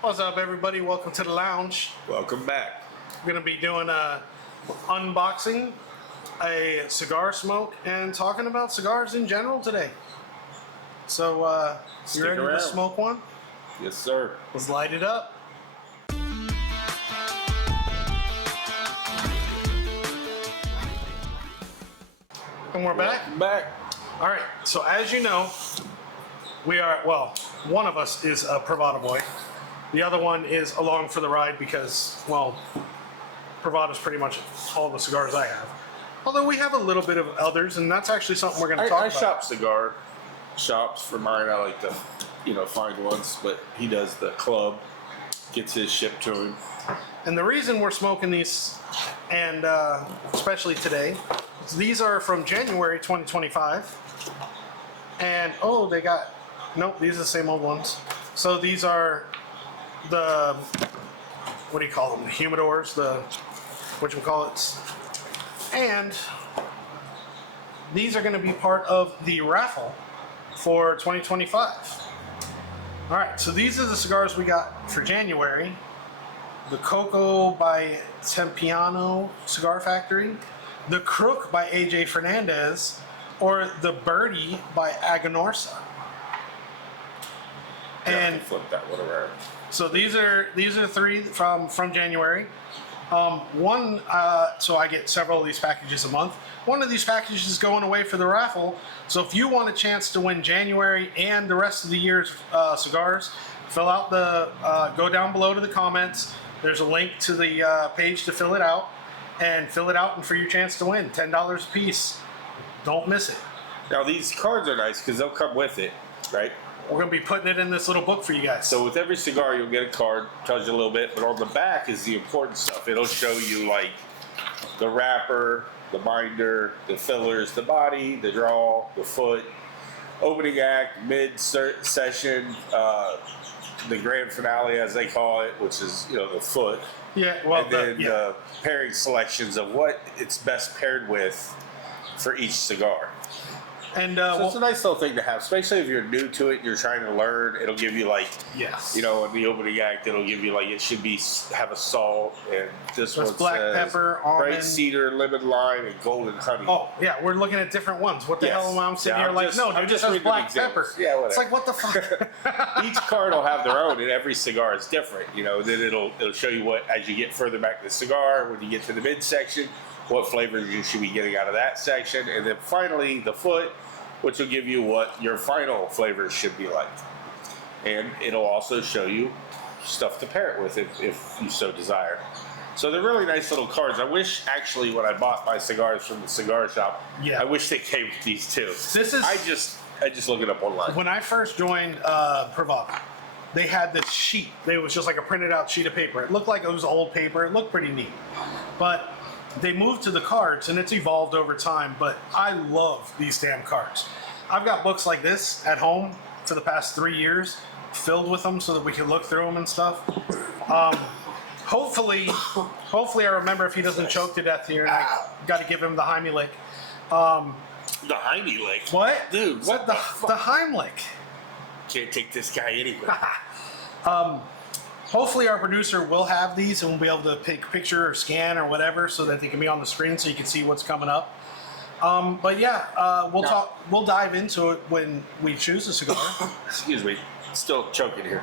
What's up, everybody? Welcome to the lounge. Welcome back. We're going to be doing a unboxing, a cigar smoke, and talking about cigars in general today. So, you ready to smoke one? Yes, sir. Let's light it up. And we're back. Welcome back. All right. So, as you know, we are, well, one of us is a Privada boy. The other one is along for the ride because, well, Privada's pretty much all the cigars I have. Although we have a little bit of others, and that's actually something we're going to talk about. I shop cigar shops for mine. I like to, find ones, but he does the club, gets his shipped to him. And the reason we're smoking these, and especially today, these are from January 2025. And, oh, they got, nope, these are the same old ones. So these are the, what do you call them? The humidors, the whatchamacallits. And these are going to be part of the raffle for 2025. All right, so these are the cigars we got for January. The Coco by Tempiano Cigar Factory, the Crook by AJ Fernandez, or the Birdie by Aganorsa. And flip that one around. So these are three from January. So I get several of these packages a month. One of these packages is going away for the raffle. So if you want a chance to win January and the rest of the year's cigars, fill out go down below to the comments. There's a link to the page to fill it out, and for your chance to win. $10 a piece. Don't miss it. Now these cards are nice because they'll come with it, right? We're going to be putting it in this little book for you guys. So with every cigar, you'll get a card, tells you a little bit, but on the back is the important stuff. It'll show you like the wrapper, the binder, the fillers, the body, the draw, the foot, opening act, mid-session, the grand finale, as they call it, which is, the foot. Yeah, well, and then the pairing selections of what it's best paired with for each cigar. And so it's a nice little thing to have, especially if you're new to it and you're trying to learn. It'll give you in the opening act, it'll give you it should have a salt, and this one's black pepper, almond, bright cedar, lemon lime, and golden honey. Oh yeah, we're looking at different ones. What the hell am I sitting here I'm just has black pepper. Yeah, whatever. It's like, what the fuck? Each card will have their own, and every cigar is different. Then it'll show you what, as you get further back in the cigar, when you get to the midsection, what flavors you should be getting out of that section, and then finally the foot, which will give you what your final flavors should be like. And it'll also show you stuff to pair it with if you so desire. So they're really nice little cards. I wish, actually, when I bought my cigars from the cigar shop, I wish they came with these too. I just look it up online. When I first joined Privada, they had this sheet. It was just like a printed out sheet of paper. It looked like it was old paper. It looked pretty neat. But they moved to the cards, and it's evolved over time, but I love these damn cards. I've got books like this at home for the past 3 years, filled with them so that we can look through them and stuff. Hopefully I remember if he doesn't choke to death here, and I got to give him the Heimlich. The Heimlich? What? Dude, what the Heimlich? Can't take this guy anywhere. Hopefully our producer will have these and we'll be able to take a picture or scan or whatever so that they can be on the screen so you can see what's coming up. But yeah, we'll dive into it when we choose a cigar. Excuse me, still choking here.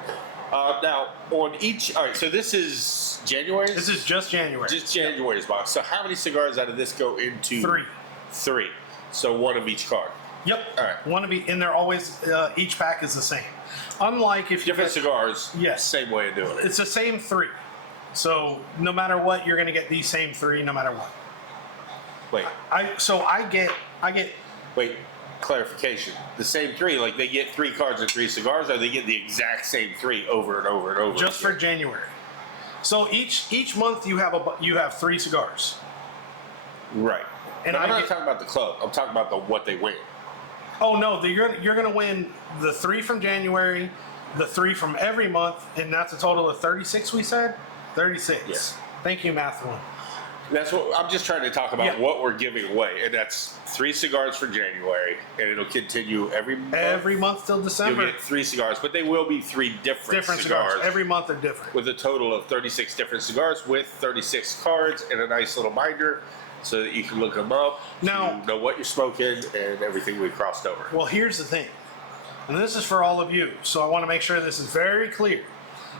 Now, on each, all right, so this is January? This is just January. Just January's box. So how many cigars out of this go into? Three. So one of each card. Yep. All right. One of each, and they're always, each pack is the same. Unlike if you different cigars, same way of doing it. It's the same three. So no matter what, you're going to get these same three no matter what. Wait. I get. Wait. Clarification. The same three, like they get 3 cards and 3 cigars, or they get the exact same 3 over and over and over. Just again? For January. So each month you have 3 cigars. Right. And I'm not talking about the club. I'm talking about what they win. Oh no, you're gonna win the 3 from January, the 3 from every month, and that's a total of 36. We said 36. Yes. Thank you, math one. That's what I'm just trying to talk about. Yeah. What we're giving away, and that's 3 cigars for January, and it'll continue every month. Every month till December. You'll get 3 cigars, but they will be 3 different cigars. Every month are different. With a total of 36 different cigars with 36 cards and a nice little binder so that you can look them up, Now, to know what you're smoking and everything we crossed over. Well, here's the thing, and this is for all of you, so I want to make sure this is very clear.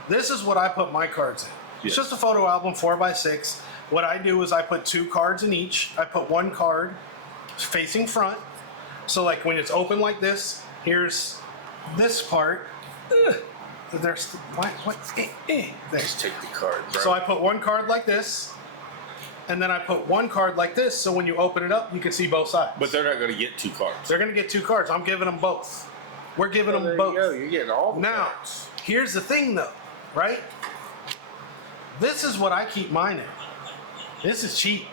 This is what I put my cards in. It's Yes. just a photo album, 4x6. What I do is I put 2 cards in each. I put 1 card facing front. So like when it's open like this, here's this part. There's what? There. Just take the card, bro. So I put 1 card like this, and then I put 1 card like this. So when you open it up, you can see both sides. But they're not going to get 2 cards. They're gonna get 2 cards. I'm giving them both. We're giving There them you both. go. You're getting all the Now, cards. here's the thing though, right? This is what I keep mine in. This is cheap.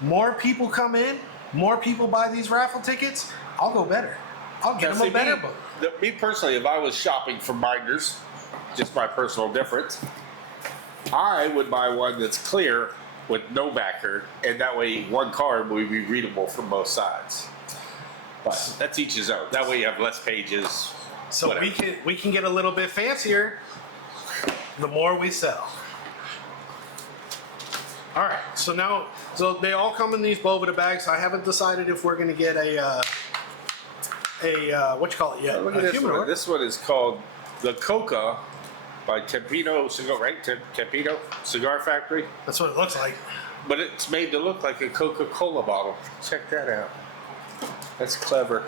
More people come in, more people buy these raffle tickets, I'll go better. I'll get Now, them a see, better me, book. Me personally, if I was shopping for binders, just my personal difference, I would buy one that's clear with no backer, and that way 1 card will be readable from both sides. But that's each his own. That way you have less pages. So whatever. we can get a little bit fancier the more we sell. All right, so now, so they all come in these Boveda bags. I haven't decided if we're gonna get a what you call it yet. Look A at this humidor. one. This one is called the Coca by Tempino Cigar, right? Tempino Cigar Factory. That's what it looks like. But it's made to look like a Coca-Cola bottle. Check that out. That's clever.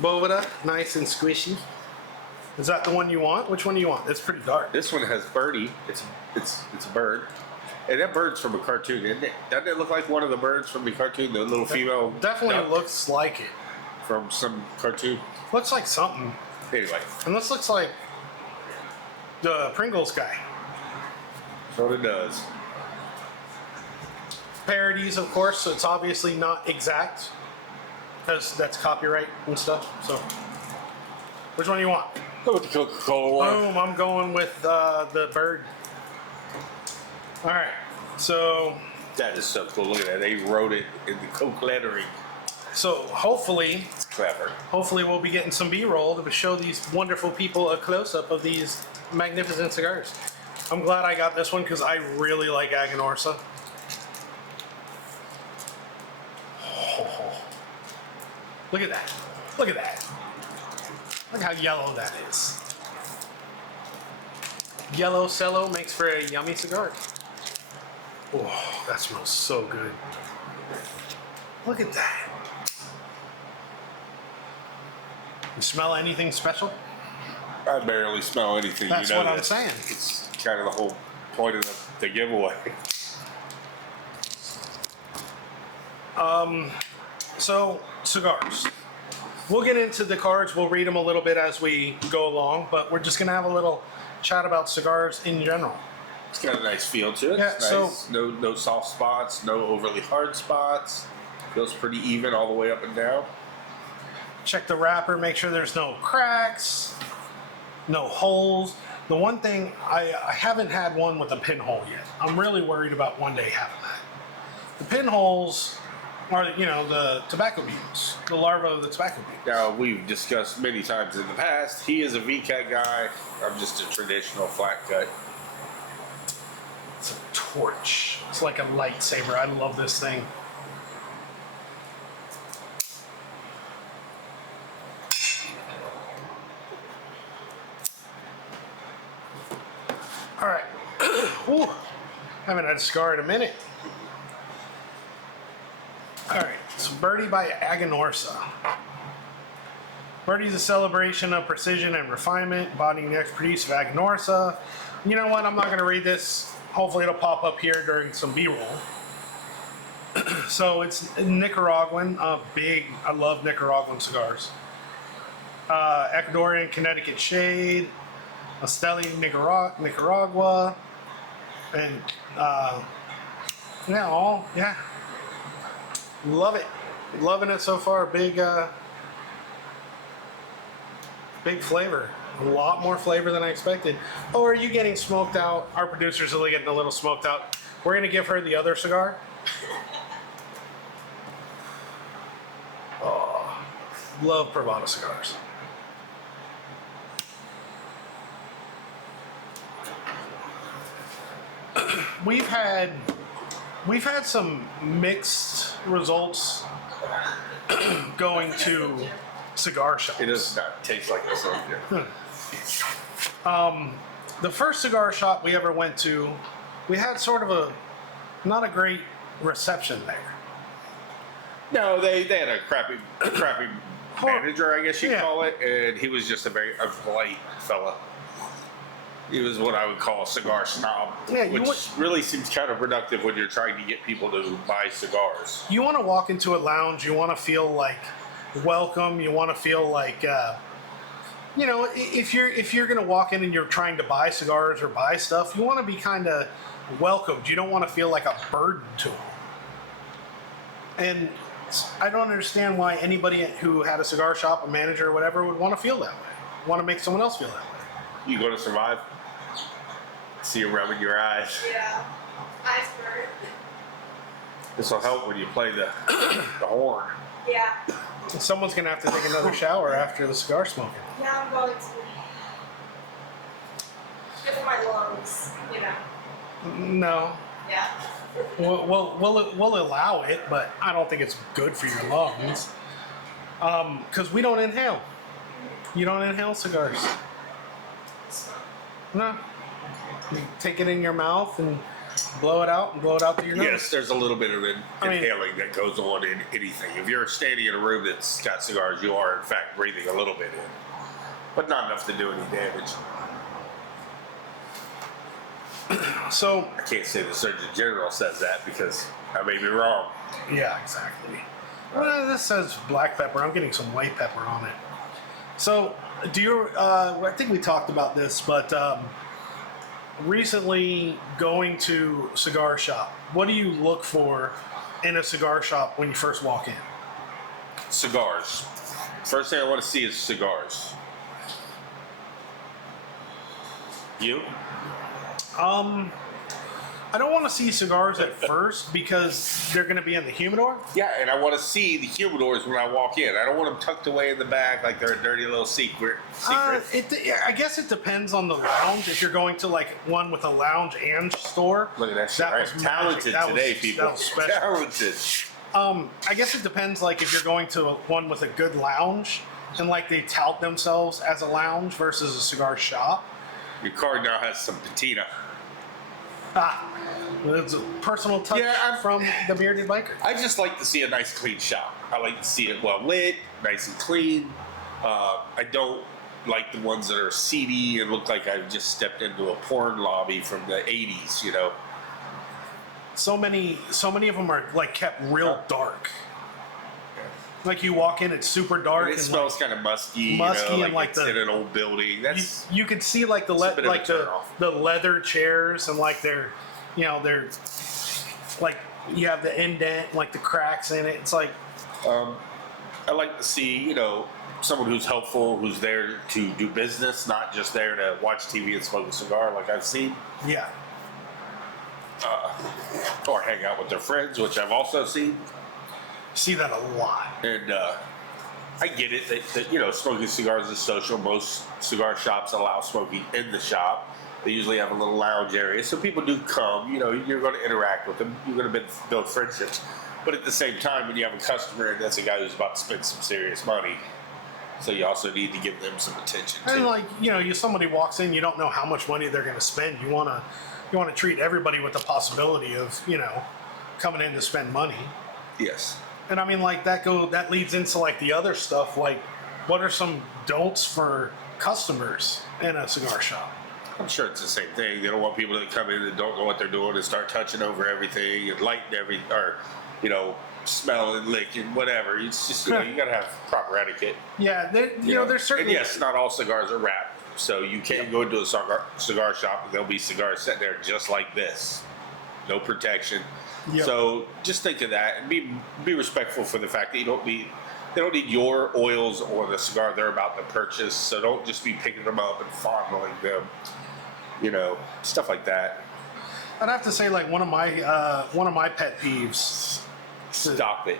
Boveda, nice and squishy. Is that the one you want? Which one do you want? It's pretty dark. This one has birdie. It's a bird. And that bird's from a cartoon, isn't it? Doesn't it look like one of the birds from the cartoon? The little female Definitely duck looks like it. from some cartoon. Looks like something. Anyway, And this looks like the Pringles guy. that's what it does. Parodies, of course, so it's obviously not exact because that's copyright and stuff. So, which one do you want? Go with the Coca-Cola one. Boom, I'm going with the bird. All right, so That is so cool. Look at that. They wrote it in the Coke lettering. hopefully It's clever. we'll be getting some B-roll to show these wonderful people a close-up of these magnificent cigars. I'm glad I got this one because I really like Aganorsa. Oh, look at that. Look at that. Look how yellow that is. Yellow cello makes for a yummy cigar. Oh, that smells so good. Look at that. You smell anything special? I barely smell anything. That's you know what I'm that. saying. It's kind of the whole point of the giveaway. So, cigars. We'll get into the cards. We'll read them a little bit as we go along, but we're just going to have a little chat about cigars in general. It's got a nice feel to it. Yeah, It's nice. No soft spots, no overly hard spots. Feels pretty even all the way up and down. Check the wrapper, make sure there's no cracks, no holes. The one thing, I haven't had one with a pinhole yet. I'm really worried about one day having that. The pinholes are, you know, the tobacco beetles, the larvae of the tobacco beetles. Now, we've discussed many times in the past, he is a V-cut guy. I'm just a traditional flat cut. It's a torch. It's like a lightsaber. I love this thing. All right. Ooh, haven't had a cigar in a minute. All right, so Birdie by Aganorsa. Birdie's a celebration of precision and refinement, embodying the expertise of Aganorsa. You know what? I'm not going to read this. Hopefully, it'll pop up here during some B-roll. So it's Nicaraguan, I love Nicaraguan cigars. Ecuadorian Connecticut Shade, Esteli Nicaragua, and yeah, love it, loving it so far. Big flavor, a lot more flavor than I expected. Oh, are you getting smoked out? Our producers are getting a little smoked out. We're gonna give her the other cigar. Oh, love Privada cigars. We've had some mixed results going to cigar shops. It does not taste like this over here. The first cigar shop we ever went to, we had sort of not a great reception there. No, they had a crappy manager, I guess you'd call it, and he was just a very polite fella. He was what I would call a cigar snob, which really seems counterproductive when you're trying to get people to buy cigars. You want to walk into a lounge, you want to feel like welcome, you want to feel like, you know, if you're going to walk in and you're trying to buy cigars or buy stuff, you want to be kind of welcomed. You don't want to feel like a burden to them. And I don't understand why anybody who had a cigar shop, a manager or whatever, would want to feel that way. Want to make someone else feel that way. You go to Survive? See you rubbing your eyes. Yeah. Iceberg. This will help when you play the horn. Yeah. Someone's going to have to take another shower after the cigar smoking. Yeah, I'm going to. Good for my lungs, you know. No. Yeah. We'll allow it, but I don't think it's good for your lungs. Because we don't inhale. You don't inhale cigars. No. You take it in your mouth and blow it out through your nose. Yes, there's a little bit of inhaling that goes on in anything. If you're standing in a room that's got cigars, you are in fact breathing a little bit in, but not enough to do any damage. So I can't say the Surgeon General says that because I may be wrong. yeah, exactly. Well, this says black pepper. I'm getting some white pepper on it. So, do you? I think we talked about this, but recently going to cigar shop. What do you look for in a cigar shop when you first walk in? Cigars. First thing I want to see is cigars. You? I don't want to see cigars at first because they're going to be in the humidor. Yeah, and I want to see the humidors when I walk in. I don't want them tucked away in the back like they're a dirty little secret. I guess it depends on the lounge. If you're going to like one with a lounge and store, Look at that shit. that was talented magic. today, people. That was special. Talented. I guess it depends. Like if you're going to one with a good lounge and like they tout themselves as a lounge versus a cigar shop. Your card now has some patina. It's a personal touch from the Bearded Biker. I just like to see a nice clean shop. I like to see it well lit, nice and clean. I don't like the ones that are seedy and look like I've just stepped into a porn lobby from the 80s, you know. So many of them are like kept real dark. Like you walk in, it's super dark. And it smells kind of musky, you know, and like it's in an old building. That's you could see like the leather chairs and like they're like you have the indent, like the cracks in it. It's like I like to see, you know, someone who's helpful, who's there to do business, not just there to watch TV and smoke a cigar like I've seen. Yeah. Or hang out with their friends, which I've also seen. See that a lot. And I get it that you know, smoking cigars is social. Most cigar shops allow smoking in the shop. They usually have a little lounge area, so people do come. You know, you're going to interact with them. You're going to build friendships. But at the same time, when you have a customer, that's a guy who's about to spend some serious money. So you also need to give them some attention too. And like somebody walks in, you don't know how much money they're going to spend. You want to treat everybody with the possibility of coming in to spend money. Yes. And I mean, like that leads into like the other stuff. Like, what are some don'ts for customers in a cigar shop? I'm sure it's the same thing. They don't want people to come in and don't know what they're doing and start touching over everything and lighting smelling, licking, whatever. It's just you got to have proper etiquette. Yeah, there's certainly. And yes, not all cigars are wrapped, so you can't go into a cigar shop and there'll be cigars sitting there just like this, no protection. Yep. So just think of that and be respectful for the fact that they don't need your oils or the cigar they're about to purchase. So don't just be picking them up and fondling them, stuff like that. I'd have to say like one of my pet peeves. Stop it.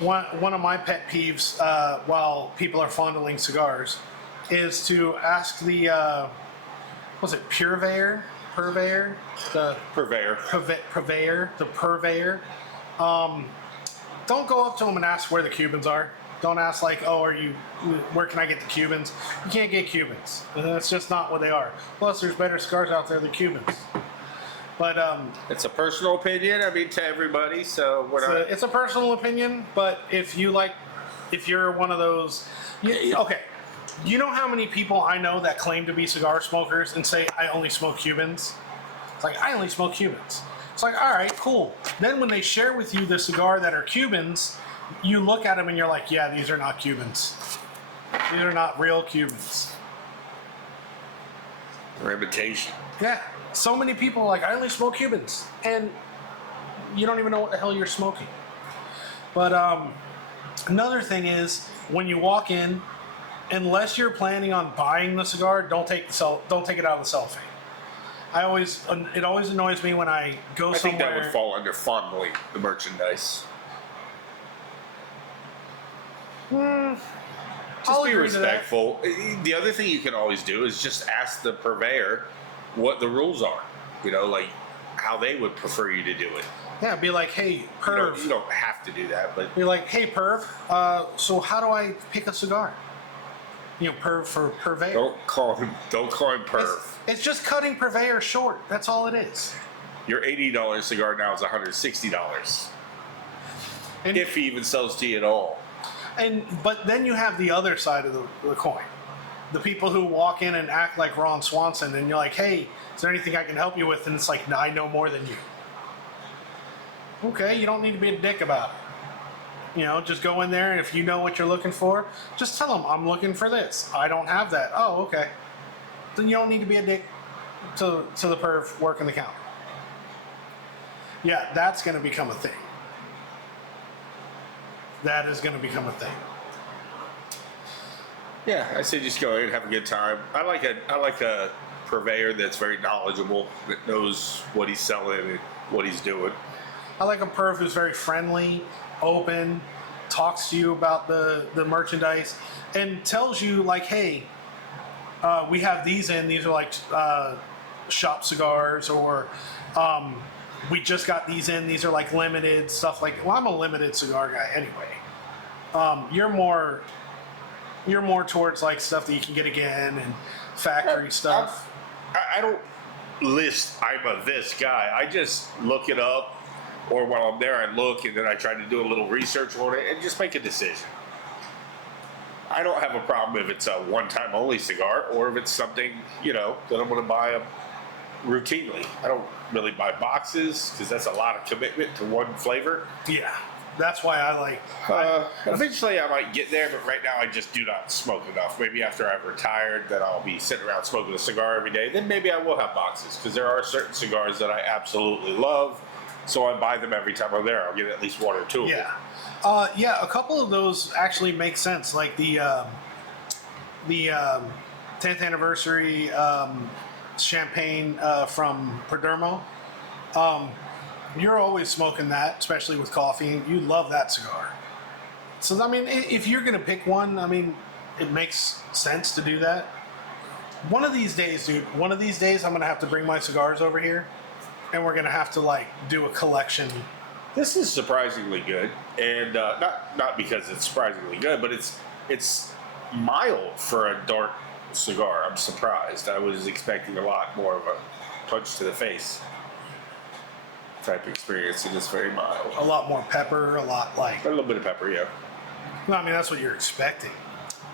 One of my pet peeves while people are fondling cigars is to ask the was it purveyor, the Purveyor. purveyor. Don't go up to them and ask where the Cubans are. Don't ask like, oh, where can I get the Cubans? You can't get Cubans. That's just not what they are. Plus, there's better cigars out there than Cubans. But It's a personal opinion. I mean, to everybody. So we're not. it's a personal opinion. But if you're one of those, okay. You know how many people I know that claim to be cigar smokers and say, I only smoke Cubans? It's like, I only smoke Cubans. It's like, all right, cool. Then when they share with you the cigar that are Cubans, you look at them and you're like, yeah, these are not Cubans. These are not real Cubans. Or imitation. Yeah. So many people are like, I only smoke Cubans. And you don't even know what the hell you're smoking. But another thing is, when you walk in, unless you're planning on buying the cigar, don't take it out of the cellophane. It always annoys me when I go I think somewhere. that would fall under fondling the merchandise. Just I'll be agree to that. respectful. The other thing you can always do is just ask the purveyor what the rules are. You know, like how they would prefer you to do it. Yeah, be like, hey, perv. You don't have to do that, but Be like, hey, perv. So how do I pick a cigar? Perv for purveyor. don't call him perv. It's just cutting purveyor short. That's all it is. Your $80 cigar now is $160. And, If he even sells to you at all. but then you have the other side of the coin. The people who walk in and act like Ron Swanson, and you're like, hey, is there anything I can help you with? And it's like, no, I know more than you. Okay, you don't need to be a dick about it. Just go in there, and if you know what you're looking for, just tell them, I'm looking for this. I don't have that. Oh, okay. Then you don't need to be a dick to the perv working the counter. Yeah, that's going to become a thing. That is going to become a thing. Yeah, I say just go in and have a good time. I like a purveyor that's very knowledgeable, that knows what he's selling and what he's doing. I like a perv who's very friendly, open, talks to you about the merchandise, and tells you like, hey, we have these in. These are like shop cigars, or we just got these in. These are like limited stuff. Like, well, I'm a limited cigar guy anyway. You're more towards like stuff that you can get again and factory stuff. I don't list I'm a this guy. I just look it up, or while I'm there I look and then I try to do a little research on it and just make a decision. I don't have a problem if it's a one-time only cigar or if it's something, that I'm going to buy routinely. I don't really buy boxes because that's a lot of commitment to one flavor. Yeah, that's why I like. Eventually I might get there, but right now I just do not smoke enough. Maybe after I've retired, that I'll be sitting around smoking a cigar every day. Then maybe I will have boxes, because there are certain cigars that I absolutely love, so I buy them every time I'm there. I'll get at least one or two of them. Yeah, a couple of those actually make sense. Like the 10th anniversary champagne from Perdermo. You're always smoking that, especially with coffee. You love that cigar. So, I mean, if you're going to pick one, I mean, it makes sense to do that. One of these days, dude, I'm going to have to bring my cigars over here, and we're going to have to, like, do a collection. This is surprisingly good, and not because it's surprisingly good, but it's mild for a dark cigar. I'm surprised. I was expecting a lot more of a punch to the face type experience, and it's very mild. A lot more pepper, a little bit of pepper, yeah. Well, I mean, that's what you're expecting.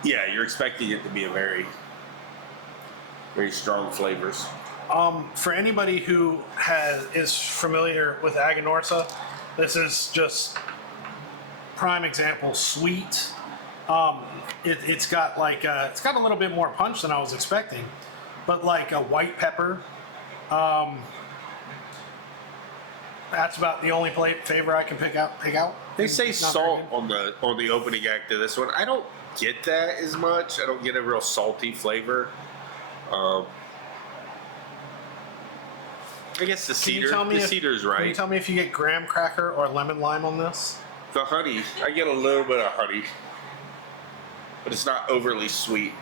Yeah, you're expecting it to be a very, very strong flavors. For anybody who is familiar with Aganorsa, this is just prime example. Sweet. It's got a little bit more punch than I was expecting, but like a white pepper. That's about the only flavor I can pick out. They say Not salt very good. on the opening act of this one. I don't get that as much. I don't get a real salty flavor. I guess the Can you cedar. tell me The if- cedar's Can you right. tell me if you get graham cracker or lemon lime on this? The honey, I get a little bit of honey, but it's not overly sweet.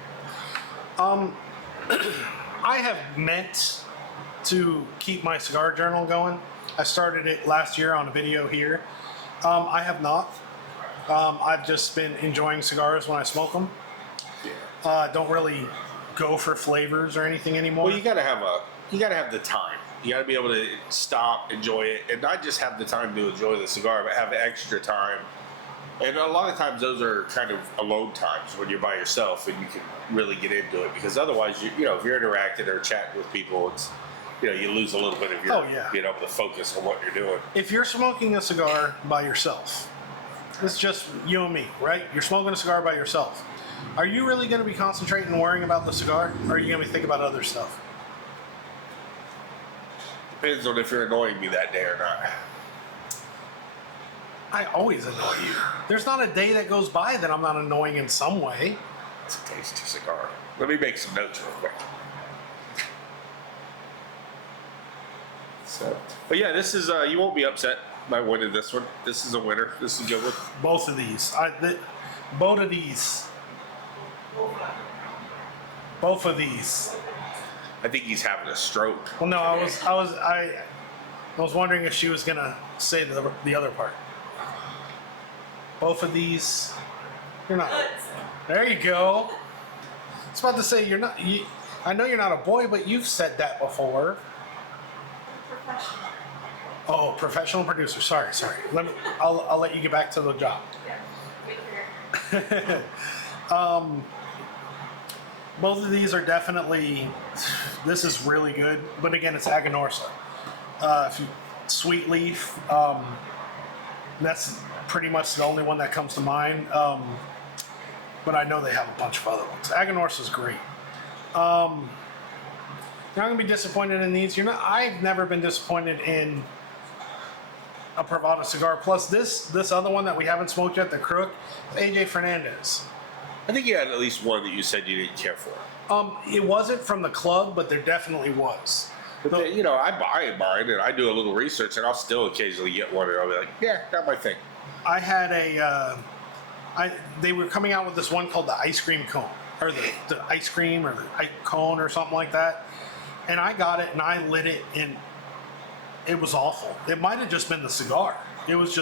I have meant to keep my cigar journal going. I started it last year on a video here. I have not. I've just been enjoying cigars when I smoke them. Don't really go for flavors or anything anymore. Well, you gotta have the time. You gotta be able to stop, enjoy it, and not just have the time to enjoy the cigar, but have extra time. And a lot of times those are kind of alone times when you're by yourself and you can really get into it, because otherwise, if you're interacting or chatting with people, it's you lose a little bit of your being able to focus on what you're doing. If you're smoking a cigar by yourself, it's just you and me, right? You're smoking a cigar by yourself. Are you really going to be concentrating and worrying about the cigar, or are you going to be thinking about other stuff? Depends on if you're annoying me that day or not. I always annoy you. There's not a day that goes by that I'm not annoying in some way. It's a tasty cigar. Let me make some notes real quick. So, but yeah, this is you won't be upset by winning this one. This is a winner. This is a good one. Both of these. Both of these. Both of these. I think he's having a stroke. Well, no, I was wondering if she was gonna say the other part. Both of these. You're not. There you go. I was about to say you're not. I know you're not a boy, but you've said that before. Professional. Oh, professional producer. Sorry. I'll let you get back to the job. Yeah. Wait here. Both of these are definitely. This is really good, but again, it's Aganorsa. Sweet leaf. That's pretty much the only one that comes to mind. But I know they have a bunch of other ones. Aganorsa is great. You're not gonna be disappointed in these. You're not. I've never been disappointed in a Privada cigar. Plus, this other one that we haven't smoked yet, the Crook, AJ Fernandez. I think you had at least one that you said you didn't care for. It wasn't from the club, but there definitely was. But I buy mine and I do a little research, and I'll still occasionally get one, and I'll be like, yeah, not my thing. I had they were coming out with this one called the ice cream cone, or the ice cream, or the cone, or something like that. And I got it and I lit it, and it was awful. It might have just been the cigar. It was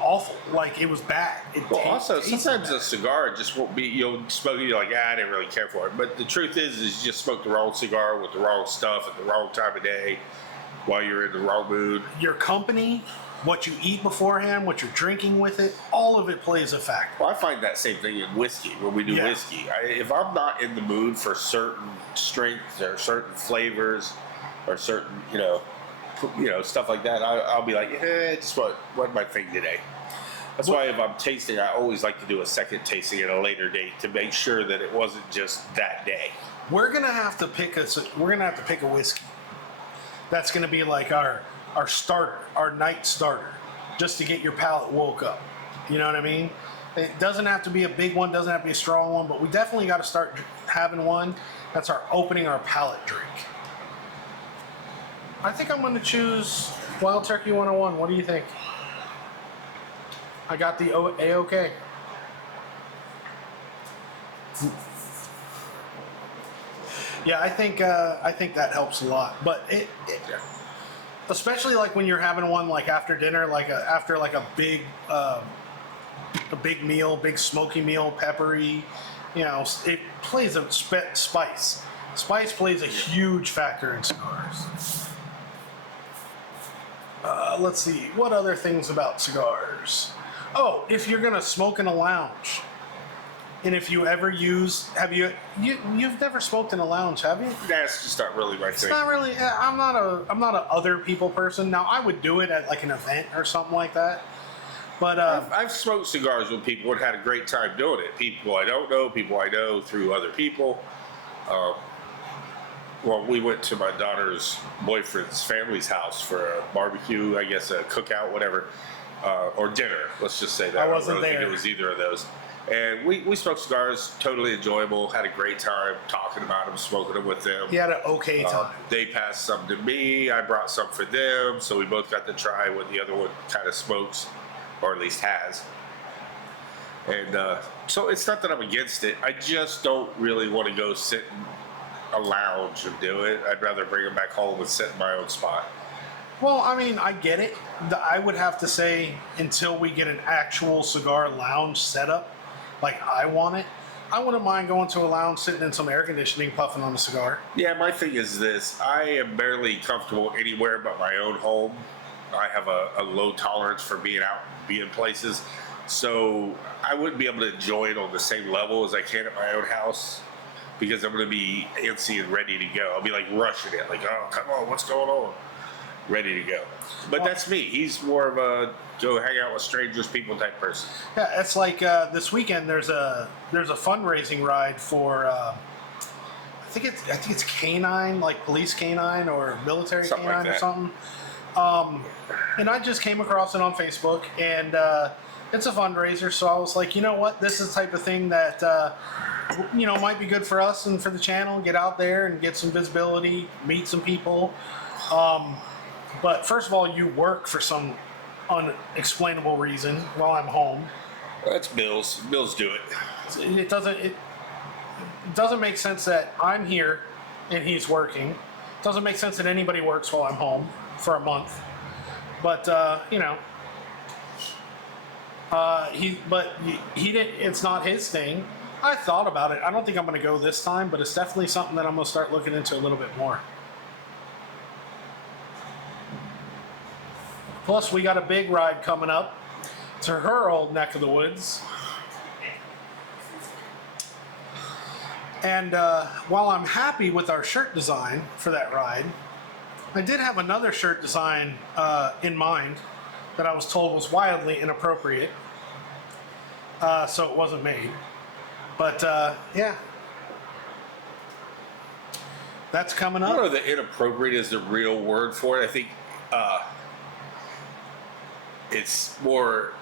awful. Like, it was bad. Well, also, sometimes a cigar just won't be, you'll smoke it, you're like, I didn't really care for it. But the truth is you just smoked the wrong cigar with the wrong stuff at the wrong time of day while you're in the wrong mood. Your company, what you eat beforehand, what you're drinking with it, all of it plays a factor. Well, I find that same thing in whiskey when we do whiskey. If I'm not in the mood for certain strengths or certain flavors or certain, stuff like that, I'll be like, it just wasn't my thing today. That's why if I'm tasting, I always like to do a second tasting at a later date to make sure that it wasn't just that day. We're gonna have to pick a whiskey. That's gonna be like our starter, our night starter, just to get your palate woke up. You know what I mean? It doesn't have to be a big one, doesn't have to be a strong one, but we definitely got to start having one. That's our opening our palate drink. I think I'm going to choose Wild Turkey 101. What do you think? I got the A-OK. Yeah, I think that helps a lot. But it especially like when you're having one like after dinner, after a big meal, big smoky meal, peppery. It plays a spice. Spice plays a huge factor in cigars. Let's see, what other things about cigars? Oh, if you're gonna smoke in a lounge, and if you ever you've never smoked in a lounge, have you? That's just not really my It's thing. not really. I'm not a other people person. Now I would do it at like an event or something like that. But I've smoked cigars with people and had a great time doing it. People I don't know, people I know through other people. Well, we went to my daughter's boyfriend's family's house for a barbecue, I guess a cookout, whatever, or dinner. Let's just say that. I wasn't don't think there. it was either of those. And we smoked cigars, totally enjoyable. Had a great time talking about them, smoking them with them. He had an okay time. They passed some to me. I brought some for them, so we both got to try what the other one kind of smokes, or at least has. And so it's not that I'm against it. I just don't really want to go sit in a lounge and do it. I'd rather bring them back home and sit in my own spot. Well, I mean, I get it. I would have to say, until we get an actual cigar lounge setup, like I want it, I wouldn't mind going to a lounge, sitting in some air conditioning, puffing on a cigar. Yeah, my thing is this. I am barely comfortable anywhere but my own home. I have a low tolerance for being out, being places. So I wouldn't be able to enjoy it on the same level as I can at my own house because I'm going to be antsy and ready to go. I'll be like rushing it, like, oh, come on, what's going on? Ready to go. But that's me. He's more of a go hang out with strangers, people type person. Yeah, it's like this weekend. There's a fundraising ride for I think it's canine, like police canine or military Something canine like or something. And I just came across it on Facebook, and it's a fundraiser. So I was like, you know what, this is the type of thing that might be good for us and for the channel. Get out there and get some visibility, meet some people. But first of all, you work for some unexplainable reason while I'm home. That's bills. Bills do it. It doesn't make sense that I'm here and he's working. It doesn't make sense that anybody works while I'm home for a month. But he didn't. It's not his thing. I thought about it. I don't think I'm going to go this time, but it's definitely something that I'm going to start looking into a little bit more. Plus, we got a big ride coming up to her old neck of the woods. And while I'm happy with our shirt design for that ride, I did have another shirt design in mind that I was told was wildly inappropriate. So it wasn't made. But yeah. That's coming I up. don't know that inappropriate is the real word for it. I think it's more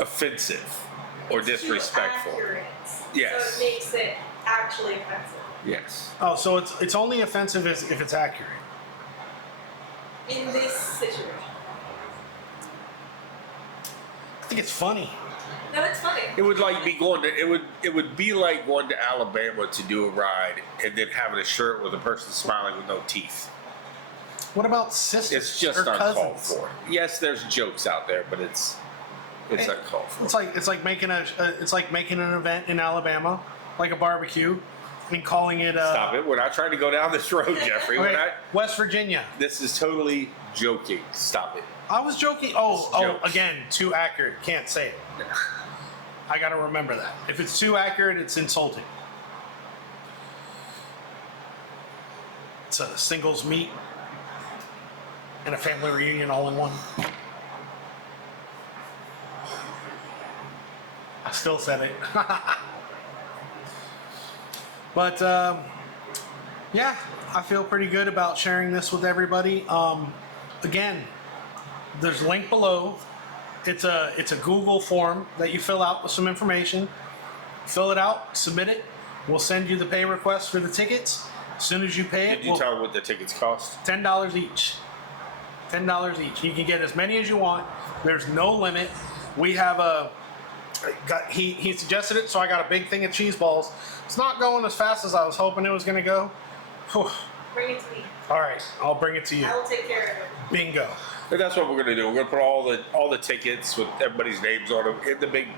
offensive or disrespectful. Too accurate. Yes. So it makes it actually offensive. Yes. Oh, so it's only offensive if it's accurate. In this situation. I think it's funny. No, it's funny. It would like be going to it would be like going to Alabama to do a ride and then having a shirt with a person smiling with no teeth. What about sisters? It's just or uncalled cousins? for. Yes, there's jokes out there, but it's uncalled for. It's like making an event in Alabama, like a barbecue, and calling it. Stop it! We're not trying to go down this road, Jeffrey. Okay, We're not. West Virginia. This is totally joking. Stop it. I was joking. Jokes. Again, too accurate. Can't say it. I got to remember that. If it's too accurate, it's insulting. It's a singles meet and a family reunion all in one. I still said it. But yeah, I feel pretty good about sharing this with everybody. Again, there's a link below. It's a Google form that you fill out with some information. Fill it out, submit it. We'll send you the pay request for the tickets. As soon as you pay it, Did you tell them what the tickets cost? $10 each. $10 each. You can get as many as you want. There's no limit. We have he suggested it, so I got a big thing of cheese balls. It's not going as fast as I was hoping it was going to go. Whew. Bring it to me. All right, I'll bring it to you. I will take care of it. Bingo. And that's what we're gonna do. We're gonna put all the tickets with everybody's names on them in the big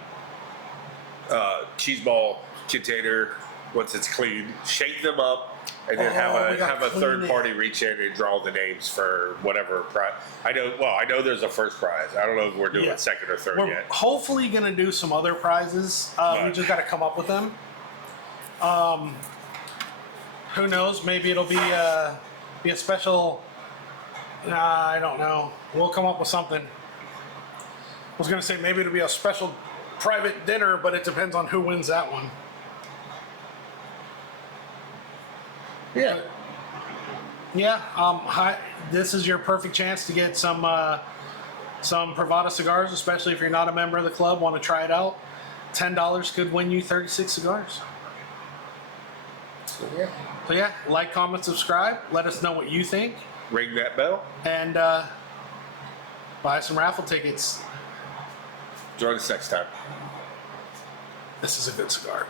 cheese ball container once it's clean. Shake them up, and then we gotta have a clean third it. party reach in and draw the names for whatever prize. I know there's a first prize. I don't know if we're doing Yeah. second or third We're yet. hopefully going to do some other prizes. We just got to come up with them. Who knows? Maybe it'll be a special. I don't know. We'll come up with something. I was going to say maybe it'll be a special private dinner, but it depends on who wins that one. Yeah. Yeah. This is your perfect chance to get some Privada cigars, especially if you're not a member of the club, want to try it out. $10 could win you 36 cigars. So, yeah. So yeah, like, comment, subscribe. Let us know what you think, Ring that bell. and buy some raffle tickets. Join us next time. This is a good cigar.